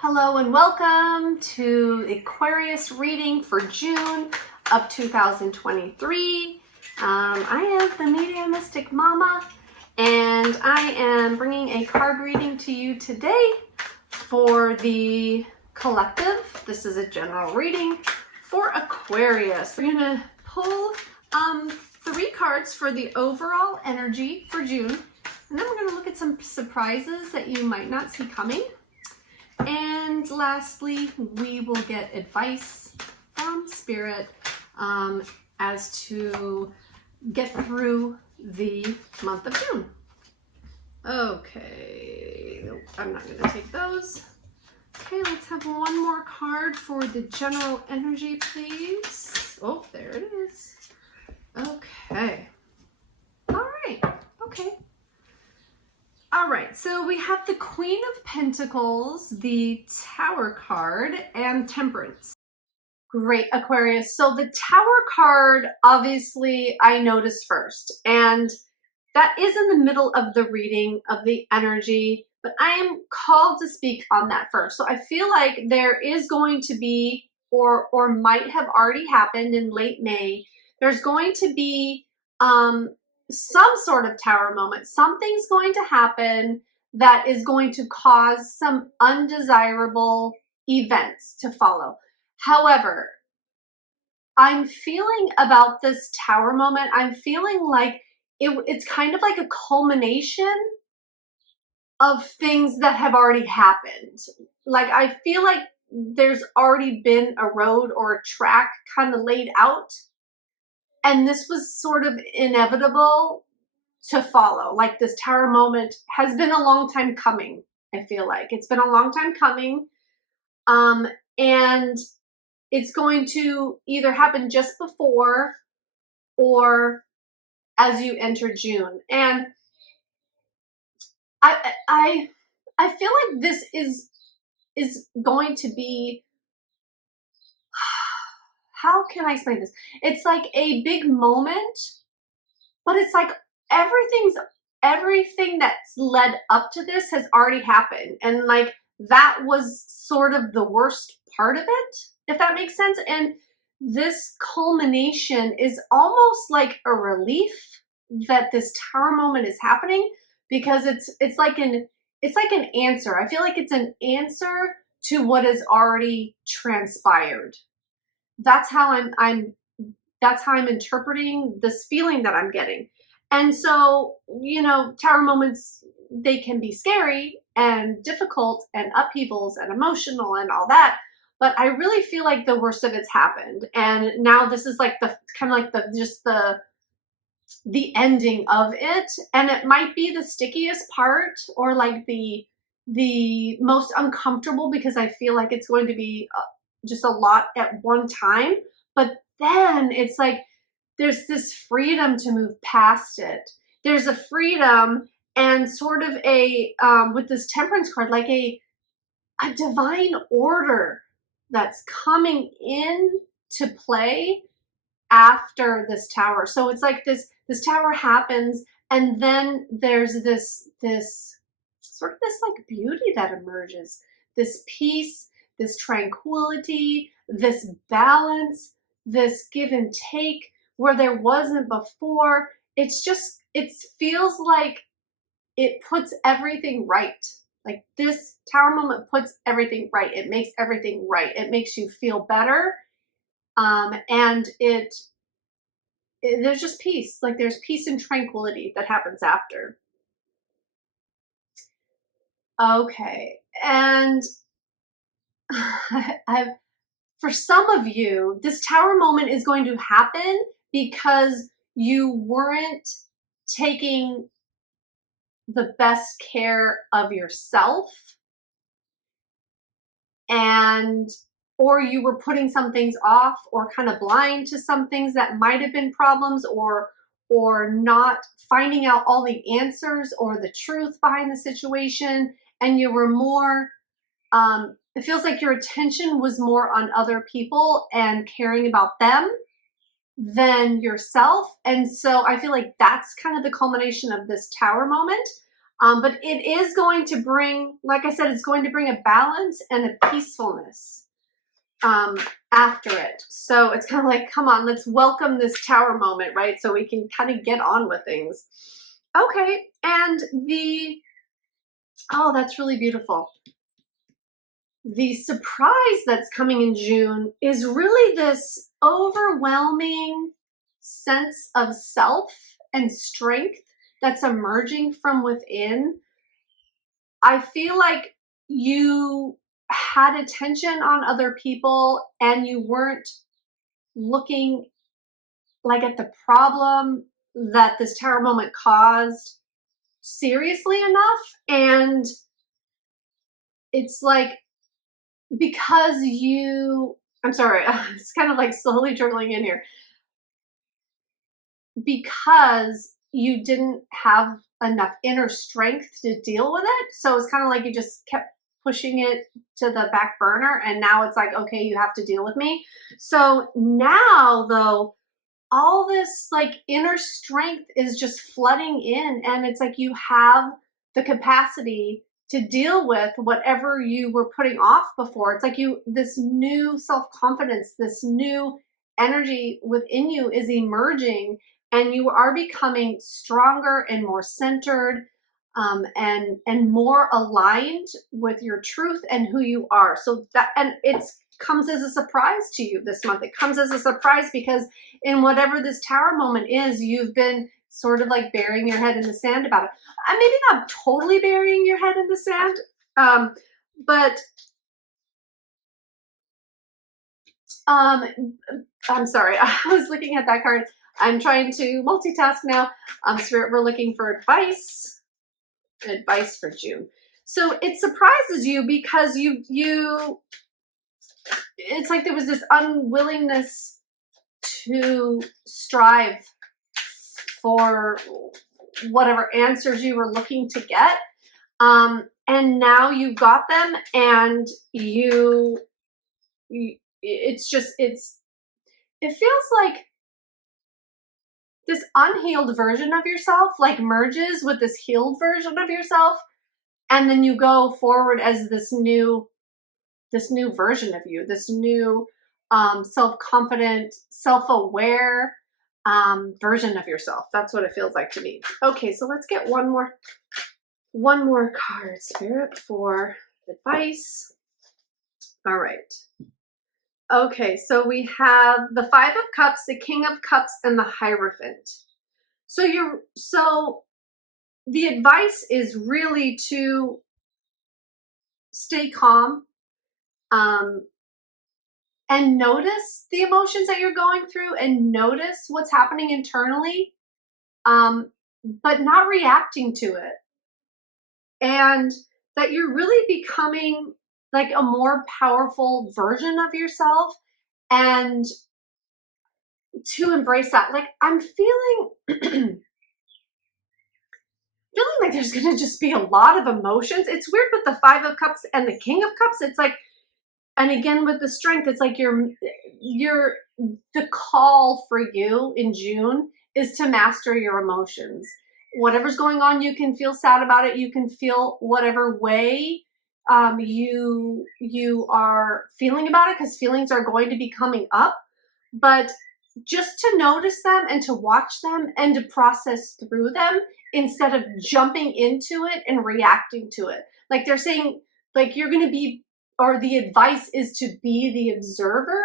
Hello and welcome to Aquarius reading for June of 2023. I am the Mediumistic Mama, and I am bringing a card reading to you today for the collective. This is a general reading for Aquarius. We're going to pull 3 cards for the overall energy for June, and then we're going to look at some surprises that you might not see coming. And lastly, we will get advice from Spirit as to get through the month of June. Okay, nope, I'm not going to take those. Okay, let's have one more card for the general energy, please. Oh, there it is. Okay. All right. Okay. All right, so we have the Queen of Pentacles, the Tower card, and Temperance. Great, Aquarius. So the Tower card, obviously, I noticed first, and that is in the middle of the reading of the energy, but I am called to speak on that first. So I feel like there is going to be, or might have already happened in late May, there's going to be some sort of tower moment. Something's going to happen that is going to cause some undesirable events to follow. However, I'm feeling about this tower moment, I'm feeling like it's kind of like a culmination of things that have already happened. Like, I feel like there's already been a road or a track kind of laid out, and this was sort of inevitable to follow. Like, this tower moment has been a long time coming. I feel like it's been a long time coming. And it's going to either happen just before or as you enter June. And I feel like this is going to be, how can I explain this? It's like a big moment, but it's like everything that's led up to this has already happened. And like, that was sort of the worst part of it, if that makes sense. And this culmination is almost like a relief that this tower moment is happening, because it's like an answer. I feel like it's an answer to what has already transpired. That's how I'm interpreting this feeling that I'm getting. And so, you know, tower moments, they can be scary and difficult and upheavals and emotional and all that. But I really feel like the worst of it's happened. And now this is like the kind of like the ending of it. And it might be the stickiest part, or like the most uncomfortable, because I feel like it's going to be just a lot at one time. But then it's like, there's this freedom to move past it. There's a freedom and sort of a, with this Temperance card, like a divine order that's coming in to play after this tower. So it's like this tower happens, and then there's this sort of this like beauty that emerges, this peace, this tranquility, this balance, this give and take where there wasn't before. It's just, it feels like it puts everything right. Like, this tower moment puts everything right. It makes everything right. It makes you feel better. And there's just peace. Like, there's peace and tranquility that happens after. Okay. And for some of you, this tower moment is going to happen because you weren't taking the best care of yourself, and or you were putting some things off, or kind of blind to some things that might have been problems, or not finding out all the answers or the truth behind the situation. And you were more, it feels like your attention was more on other people and caring about them than yourself. And so I feel like that's kind of the culmination of this tower moment. But it is going to bring, like I said, it's going to bring a balance and a peacefulness after it. So it's kind of like, come on, let's welcome this Tower moment, right? So we can kind of get on with things. Okay, and oh, that's really beautiful. The surprise that's coming in June is really this overwhelming sense of self and strength that's emerging from within. I feel like you had attention on other people and you weren't looking like at the problem that this Tower moment caused seriously enough. And it's like, because I'm sorry, it's kind of like slowly trickling in here. Because you didn't have enough inner strength to deal with it. So it's kind of like you just kept pushing it to the back burner. And now it's like, okay, you have to deal with me. So now though, all this like inner strength is just flooding in. And it's like you have the capacity to deal with whatever you were putting off before. It's like this new self-confidence, this new energy within you is emerging, and you are becoming stronger and more centered, and more aligned with your truth and who you are. So that, and it comes as a surprise to you this month. It comes as a surprise because in whatever this Tower moment is, you've been sort of like burying your head in the sand about it. Maybe not totally burying your head in the sand, but I'm sorry, I was looking at that card. I'm trying to multitask now. Spirit, we're looking for advice for June. So it surprises you because it's like there was this unwillingness to strive for whatever answers you were looking to get. And now you got them, and it feels like this unhealed version of yourself like merges with this healed version of yourself, and then you go forward as this new version of you, this new self-confident, self-aware version of yourself. That's what it feels like to me. Okay, so let's get one more card, Spirit, for advice. All right. Okay, so we have the Five of Cups, the King of Cups, and the Hierophant. So the advice is really to stay calm, and notice the emotions that you're going through, and notice what's happening internally, but not reacting to it. And that you're really becoming like a more powerful version of yourself, and to embrace that. Like I'm feeling like there's going to just be a lot of emotions. It's weird with the Five of Cups and the King of Cups. It's like, and again with the strength, it's like the call for you in June is to master your emotions. Whatever's going on, you can feel sad about it. You can feel whatever way you are feeling about it, because feelings are going to be coming up. But just to notice them and to watch them and to process through them instead of jumping into it and reacting to it. Like they're saying, like you're going to be, or the advice is to be the observer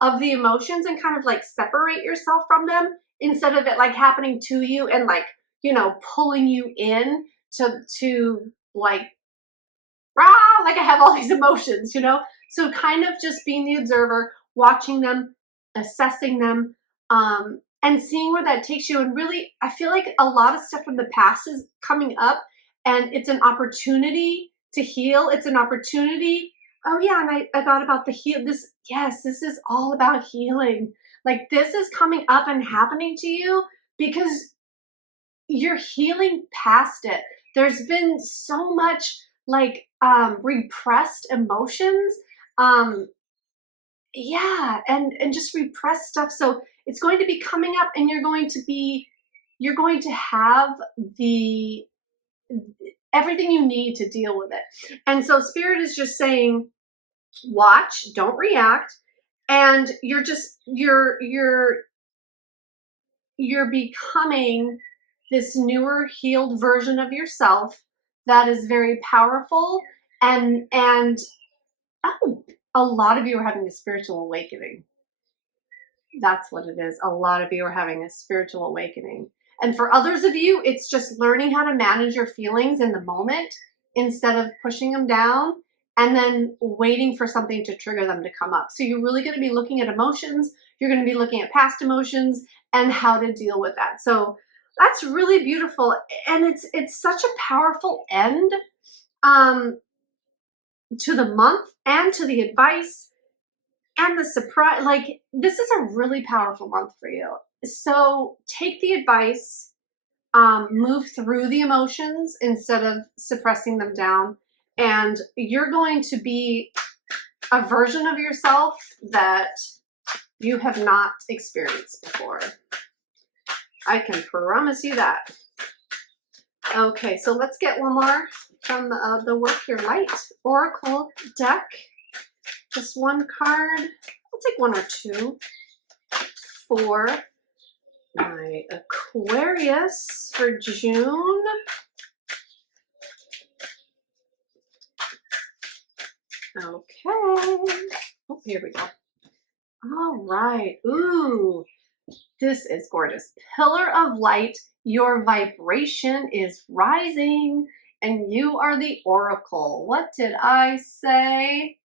of the emotions and kind of like separate yourself from them instead of it like happening to you and like, you know, pulling you in to like, rah, like I have all these emotions, you know? So kind of just being the observer, watching them, assessing them, and seeing where that takes you. And really, I feel like a lot of stuff from the past is coming up, and it's an opportunity to heal. It's an opportunity. Oh yeah, and I thought about the heal. This is all about healing. Like this is coming up and happening to you because you're healing past it. There's been so much like repressed emotions. Yeah, and just repressed stuff. So it's going to be coming up, and you're going to have everything you need to deal with it. And so Spirit is just saying, watch, don't react. And you're becoming this newer, healed version of yourself that is very powerful. And oh, a lot of you are having a spiritual awakening. That's what it is. A lot of you are having a spiritual awakening. And for others of you, it's just learning how to manage your feelings in the moment instead of pushing them down and then waiting for something to trigger them to come up. So you're really going to be looking at emotions. You're going to be looking at past emotions and how to deal with that. So that's really beautiful. And it's such a powerful end to the month and to the advice and the surprise. Like, this is a really powerful month for you. So take the advice, move through the emotions instead of suppressing them down. And you're going to be a version of yourself that you have not experienced before. I can promise you that. Okay, so let's get one more from the Work Your Light Oracle deck. Just one card. I'll take one or two for my Aquarius for June. Okay. Oh, here we go. All right. Ooh, this is gorgeous. Pillar of light. Your vibration is rising and you are the oracle. What did I say?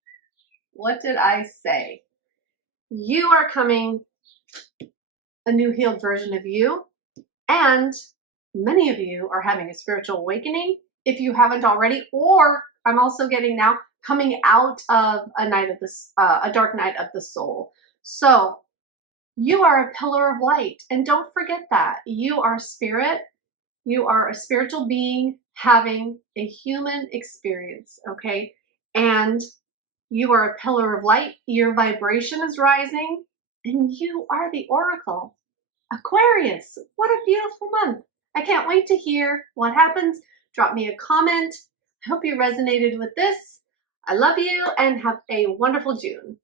What did I say? You are coming, a new healed version of you. And many of you are having a spiritual awakening if you haven't already, or I'm also getting now coming out of a dark night of the soul. So you are a pillar of light, and don't forget that you are spirit. You are a spiritual being having a human experience, okay? And you are a pillar of light. Your vibration is rising, and you are the oracle. Aquarius, what a beautiful month. I can't wait to hear what happens. Drop me a comment. I hope you resonated with this. I love you and have a wonderful June.